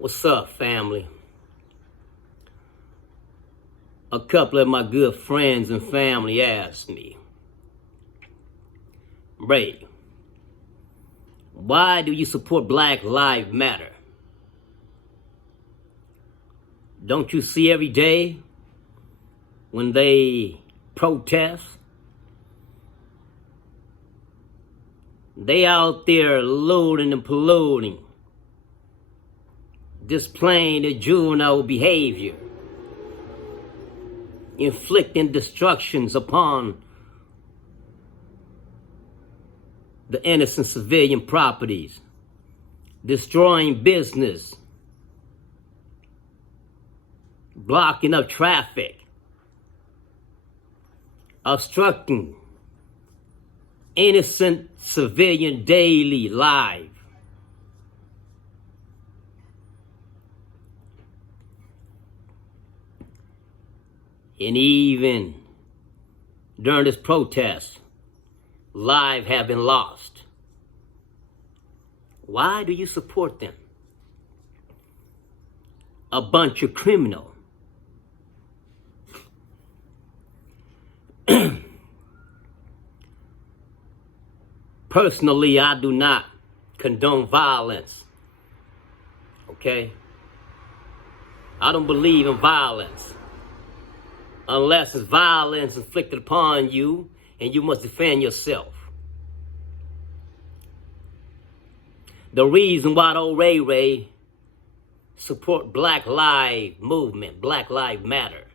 What's up, family? A couple of my good friends and family asked me, Ray, why do you support Black Lives Matter? Don't you see every day when they protest? They out there looting and polluting, displaying their juvenile behavior, inflicting destructions upon the innocent civilian properties, destroying business, blocking up traffic, obstructing innocent civilian daily life. And even during this protest, lives have been lost. Why do you support them? A bunch of criminals. Personally, I do not condone violence. Okay? I don't believe in violence unless it's violence inflicted upon you and you must defend yourself. The reason why old Ray support Black Lives Movement, Black Lives Matter,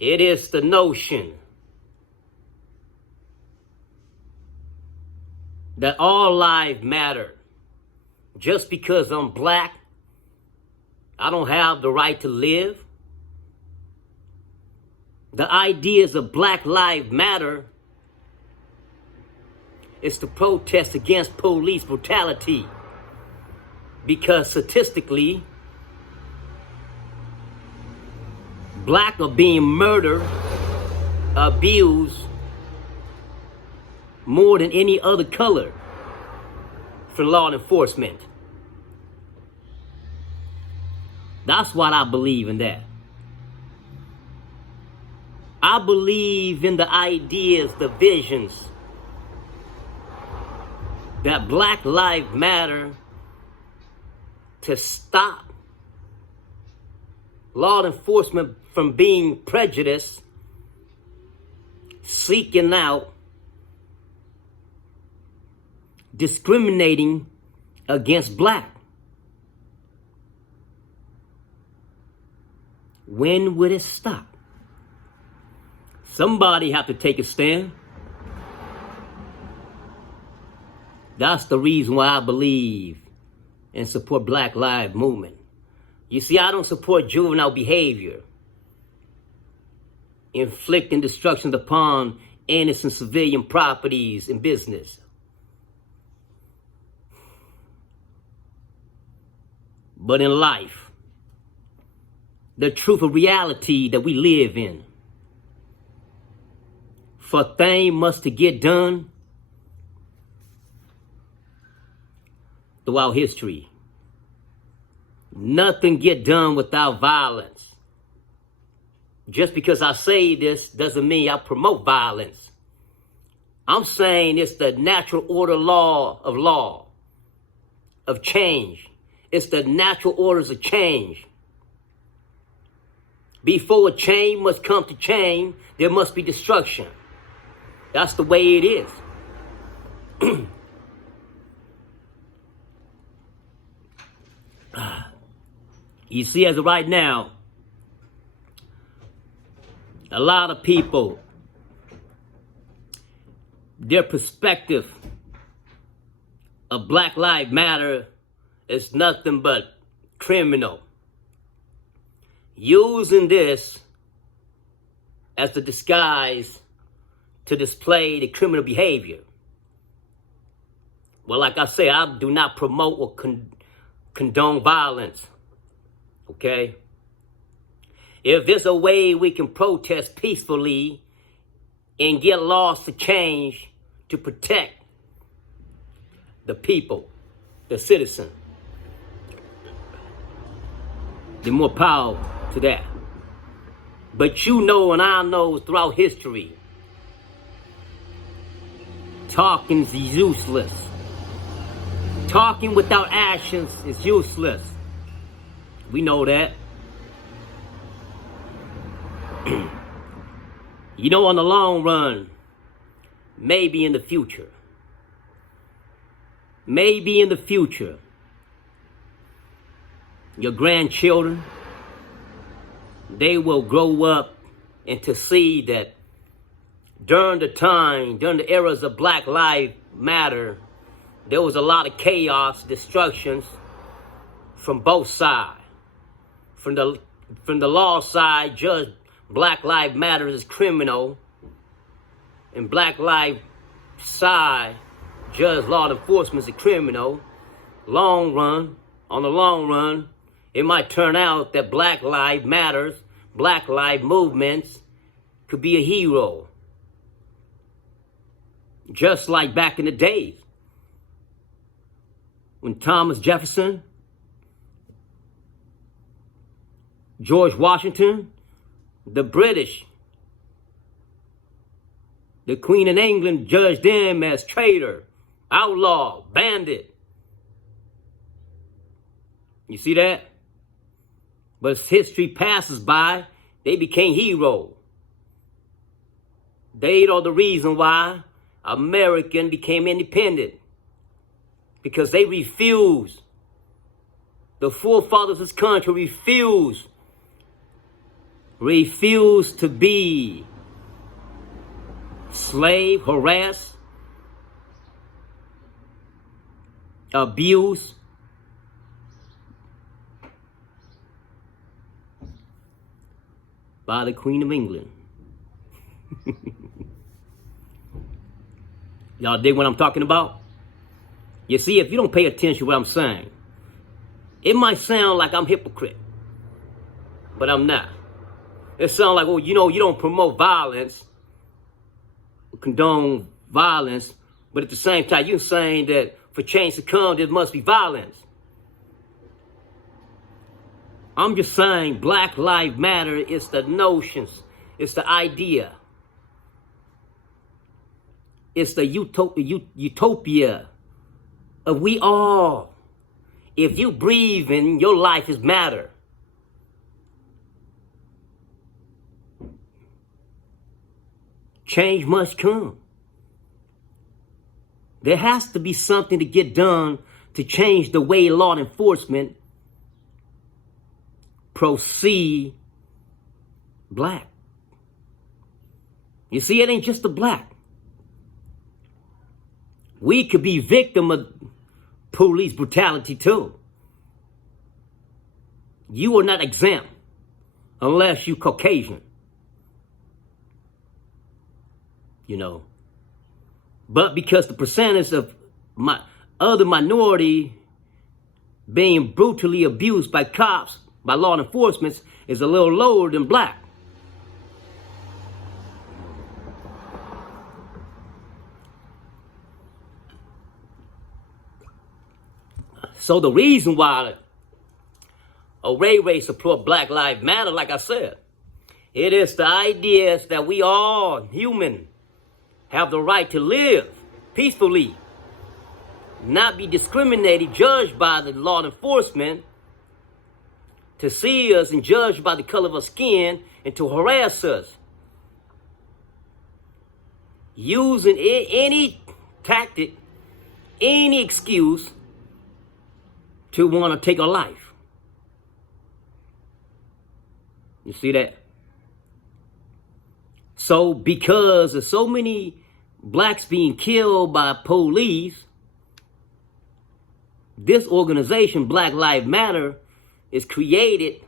it is the notion that all lives matter. Just because I'm black, I don't have the right to live. The ideas of Black Lives Matter is to protest against police brutality, because statistically, black are being murdered, abused more than any other color for law enforcement. That's what I believe in that. I believe in the ideas, the visions that Black Lives Matter to stop law enforcement from being prejudiced, seeking out, discriminating against black. When would it stop? Somebody have to take a stand. That's the reason why I believe and support Black Lives Movement. You see, I don't support juvenile behavior, inflicting destruction upon innocent civilian properties and business. But in life, the truth of reality that we live in, for things must to get done throughout history. Nothing get done without violence. Just because I say this doesn't mean I promote violence. I'm saying it's the natural order law of change. It's the natural orders of change. Before a change must come to change, there must be destruction. That's the way it is. You see, as of right now, a lot of people, their perspective of Black Lives Matter is nothing but criminal. Using this as the disguise to display the criminal behavior. Well, like I say, I do not promote or condone violence. Okay? If there's a way we can protest peacefully and get laws to change to protect the people, the citizen, then more power to that. But you know and I know throughout history, talking is useless. Talking without actions is useless. We know that. You know, on the long run, maybe in the future, your grandchildren, they will grow up and to see that during the eras of Black Lives Matter, there was a lot of chaos, destructions from both sides. From the law side, judge Black Lives Matter as criminal, and Black Lives side, judge law enforcement as a criminal. On the long run, it might turn out that Black Lives Matters, Black Lives movements could be a hero. Just like back in the days when Thomas Jefferson, George Washington, the British, the Queen of England judged them as traitor, outlaw, bandit. You see that? But as history passes by, they became heroes. They are the reason why American became independent. Because they refused. The forefathers of this country refused to be slave, harassed, abused, by the Queen of England. Y'all dig what I'm talking about? You see, if you don't pay attention to what I'm saying, it might sound like I'm a hypocrite, but I'm not. It sounds like, oh, you know, you don't promote violence, condone violence, but at the same time, you're saying that for change to come, there must be violence. I'm just saying Black Lives Matter is the notions, it's the idea. It's the utopia of we all. If you breathe in, your life is matter. Change must come. There has to be something to get done to change the way law enforcement proceed black. You see, it ain't just the black. We could be victim of police brutality too. You are not exempt unless you Caucasian. You know. But because the percentage of other minority being brutally abused by cops, by law enforcement, is a little lower than black. So the reason why Ray support Black Lives Matter, like I said, it is the ideas that we all human have the right to live peacefully, not be discriminated, judged by the law enforcement, to see us and judge by the color of our skin and to harass us. Using any tactic, any excuse to want to take our life. You see that? So because of so many blacks being killed by police, this organization, Black Lives Matter, is created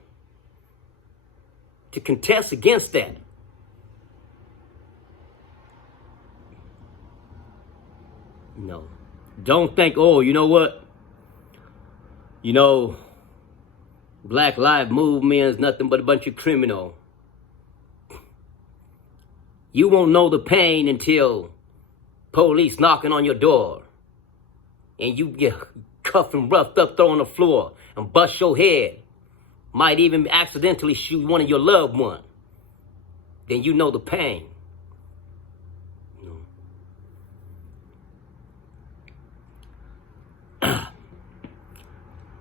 to contest against that. No. Don't think, oh, you know what? You know, Black Lives Movement is nothing but a bunch of criminals. You won't know the pain until police knocking on your door and you get cuffed and roughed up, thrown on the floor and bust your head might even accidentally shoot one of your loved ones, then you know the pain.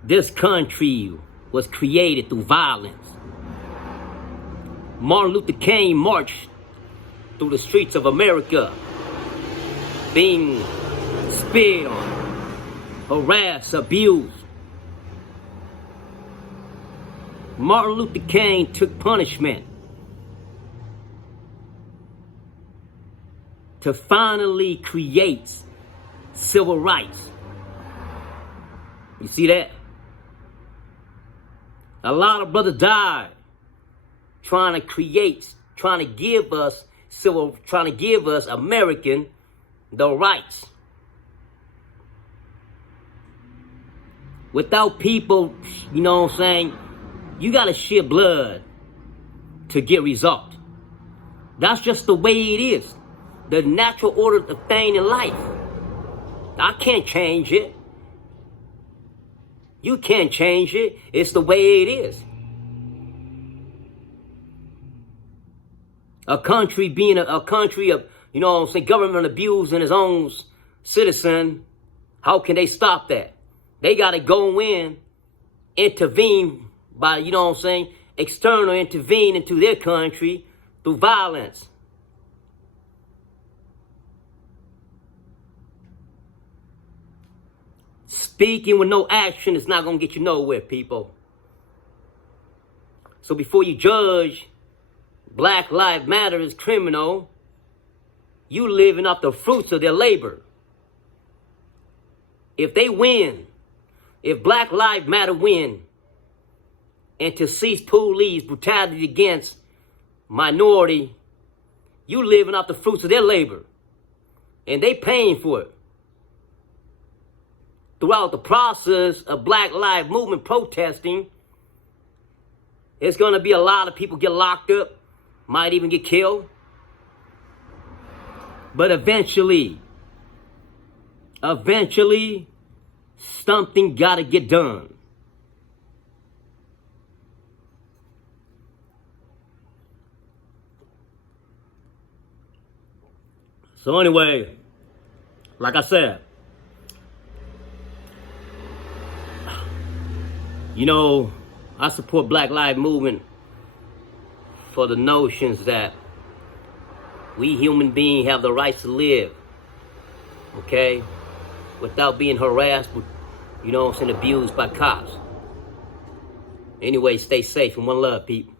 This country was created through violence. Martin Luther King marched through the streets of America, being spit on, harassed, abused. Martin Luther King took punishment to finally create civil rights. You see that? A lot of brothers died trying to give us American the rights. Without people, you know what I'm saying, you gotta shed blood to get result. That's just the way it is. The natural order of the thing in life. I can't change it. You can't change it. It's the way it is. A country being a country of, you know what I'm saying, government abusing its own citizen, how can they stop that? They got to go in, intervene by, you know what I'm saying, external intervene into their country through violence. Speaking with no action is not going to get you nowhere, people. So before you judge Black Lives Matter as criminal, you living off the fruits of their labor. If they win, if Black Lives Matter win, and to cease police brutality against minority, you living off the fruits of their labor. And they paying for it. Throughout the process of Black Lives Movement protesting, it's going to be a lot of people get locked up, might even get killed. But eventually, something got to get done. So anyway, like I said, you know, I support Black Lives Movement for the notions that we human beings have the rights to live, okay, without being harassed, you know what I'm saying, abused by cops. Anyway, stay safe and one love, people.